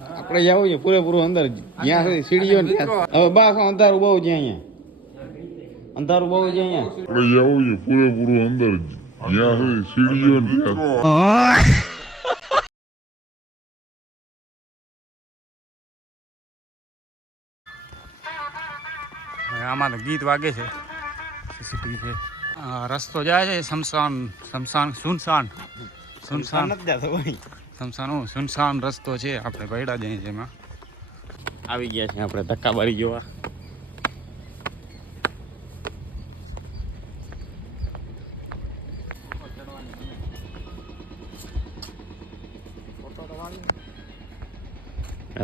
આપણે જવું છે પૂરેપૂરું અંદર જ્યાં સુધી સીડીઓ ને હવે બસ અંધારું બહુ છે અહીંયા અંધારું બહુ છે અહીંયા આપણે જવું છે પૂરેપૂરું અંદર જ્યાં સુધી સીડીઓ ને આમાં તો ગીત વાગે છે સીસીટીવી છે રસ્તો જાય છે શમશાન શમશાન સુનસાન સુનસાન સુનસાન રસ્તો છે આપણે પૈડા જઈએ છીએ એમાં આવી ગયા છે આપણે ધક્કાબારી જોવા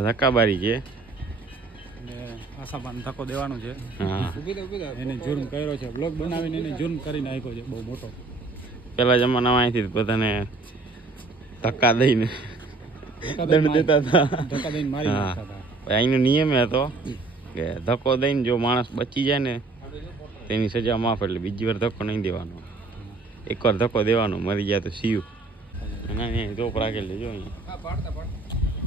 ધક્કાબારી છે આસાબાન ધક્કો દેવાનો છે એને જુર્મ કર્યો છે બ્લોગ બનાવીને એને જુર્મ કરીને નાખ્યો છે બહુ મોટો પેલા જમાનામાં અહીંથી બધાને ધક્કા દઈને દંડ દેતા હતા ધક્કા દઈને મારી નાખતા હતા અહીંનો નિયમ હતો કે ધક્કો દઈને જો માણસ બચી જાય ને તેની સજા માફ એટલે બીજી વાર ધક્કો નહીં દેવાનો એકવાર ધક્કો દેવાનો મરી જાય તો સીયું એના અહીંયા ધોપ રાખેલી જો અહીંયા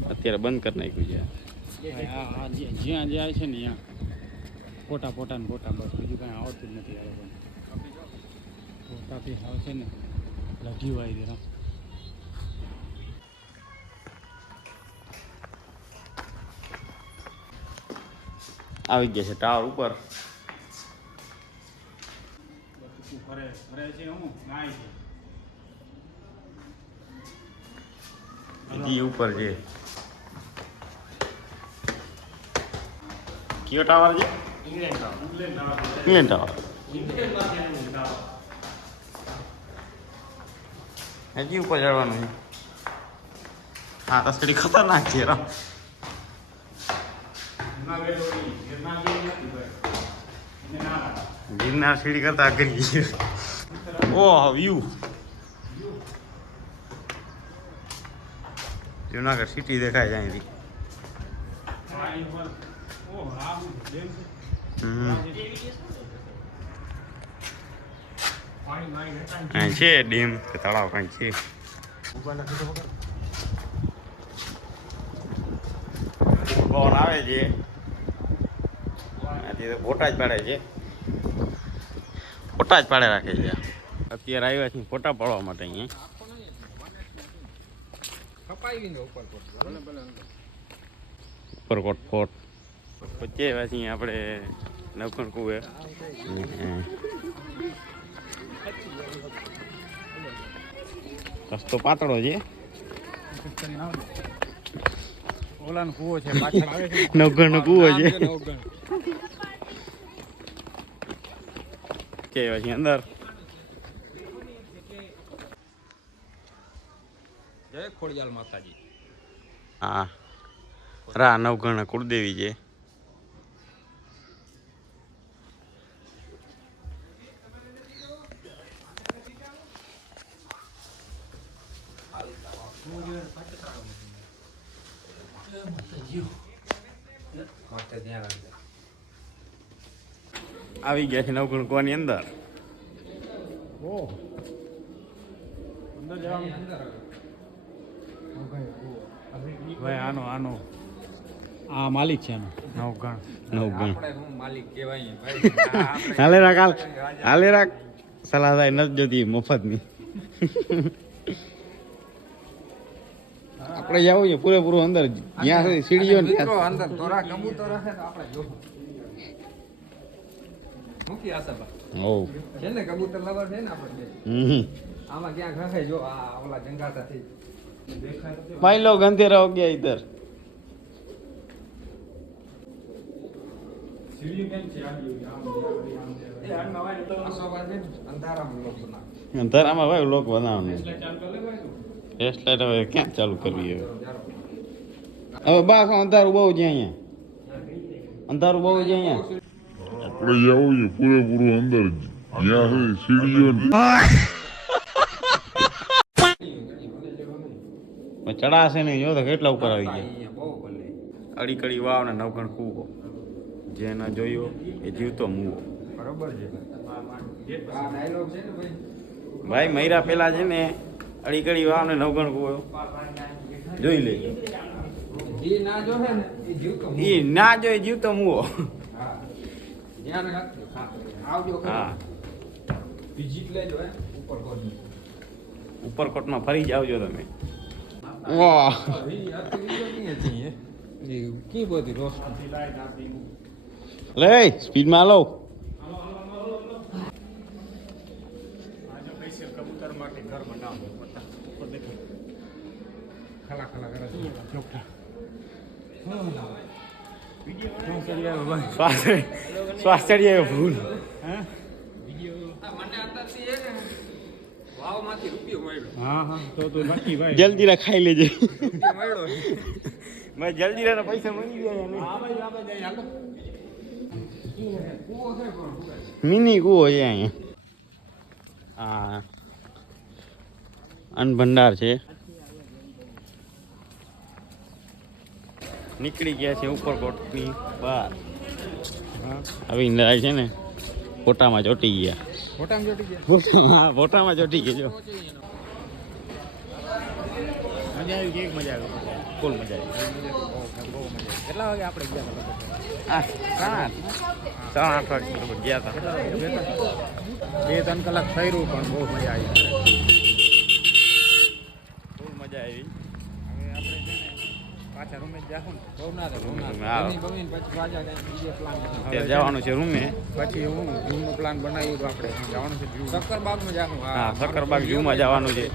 અત્યારે બંધ કરી નાખ્યું છે જ્યાં જાય છે ને ત્યાં ફોટા ફોટા ને ફોટા બસ બીજું કાંઈ આવતું જ નથી આવે ફોટાથી આવશે ને એટલે જીવાઈ દે આવી ગયા છે ટાવર ઉપર ઉપર છે કયો ટાવર છે ઇંગ્લેન્ડ ટાવર હજી ઉપર ચડવાનું છે હા તસડી ખતરનાક છે ગિરનાર સીડી કરતા કરી ઓહ વ્યૂ જુનાગઢ સિટી દેખાય છે અહીંથી છે ડેમ કે તળાવ કઈ છે પવન આવે છે ફોટા જ પાડે છે ફોટા જ પાડે રાખે છે અત્યારે આવ્યા છે ફોટા પાડવા માટે અહીંયા ઉપરકોટ ફોર્ટ પછી આવ્યા છીએ આપણે નવખણ કુવે રસ્તો પાતળો છે ઓલાનો કુવો છે નવગણનો કુવો છે કે પછી અંદર જય ખોડિયાલ માતાજી હા રા નવગણ કુળદેવી છે આવી ગયા છે નવગણ કુવાની અંદર ભાઈ આનો આનો આ માલિક છે આનો નવગણ માલિક કહેવાય હાલે રાખ હાલે રાખ સલાહ થાય નથી જોતી મફતની આપણે જવું છે પૂરેપૂરું અંદર જ્યાં સુધી સીડીઓ ને અંદર થોડા કબૂતર હશે તો આપણે જો મૂકી આસાબા ઓ છે ને કબૂતર લવર છે ને આપણે આમાં ક્યાં ખખે જો આ ઓલા જંગાતા થઈ દેખાય ભાઈ લોગ અંધેરા હો ગયા ઇધર સીડી કેમ છે આ એ આમાં વાય તો આસાબા છે અંધારામાં લોક બના અંધારામાં ભાઈ લોક બનાવવાનું એટલે ચાલ તો લેવાય તો ફ્લેશ લાઈટ હવે ક્યાં ચાલુ કરવી હવે બસ અંધારું બહુ છે અહીંયા અંધારું બહુ છે અહીંયા આપણે જવું છે પૂરેપૂરું અંદર જ્યાં સુધી સીડીઓ ચડાશે નહીં જો તો કેટલા ઉપર આવી ગયા બહુ ભલે અડી કડી વાવ ને નવગણ કૂવો જે ન જોયો એ જીવતો મૂવો બરોબર છે આ ડાયલોગ છે ને ભાઈ મહિરા પેલા છે ને અડી કડી વાવ ને નવગણ કૂવો જોઈ લેજો એ ના જોહે ને એ જીવતો મૂકો. એ ના જોઈએ જીવતો મુવો. હા ધ્યાન રાખજો ખાતર આવજો હા વિઝિટ લેજો હે ઉપર કોની ઉપરકોટમાં ફરી જાવજો તમે. વાહ ઈ આખી વિડિયો નહીં હતી હે એ કી બધી રોશની લે સ્પીડમાં હાલો. ખલા ખલા કરે છે શ્વાસ ચડી આવ્યો ફૂલ. મને અંદરથી હે ને વાવમાંથી રૂપિયો મળ્યો હા હા તો બાકી ભાઈ જલ્દીરા ખાઈ લેજે. રૂપિયો મળ્યો મેં જલ્દીરાના પૈસા મળી ગયા ને. આ ભાઈ હાલો કૂવો છે પણ મિની કૂવો છે અહીંયા. હા અન્ન ભંડાર છે. નીકળી ગયા છે ઉપરકોટની બહાર. આવી નરાય છે ને ફોટામાં ચોટી ગયા. ફોટામાં જોડી ગયા હા ફોટામાં ચોટી ગયા જો. મજા આવી કેવી મજા આવી ફૂલ મજા આવી. બહુ મજા આવી કેટલા વાગે આપણે ગયા હતા 7-8 વાગે ગયા હતા. 2-3 કલાક થઈ રહ્યું પણ બહુ મજા આવી ફૂલ મજા આવી. હવે આપણે છે ને પાછા રૂમે જ જાશું ને બહુ ના હા. બમીને પછી પાછા કંઈ બીજે પ્લાન અત્યારે જવાનું છે રૂમે. પછી હું જૂનો પ્લાન બનાવ્યું તો આપણે જવાનું છે સક્કરબાગમાં જાશું હા સક્કરબાગ ઝૂમાં જવાનું છે.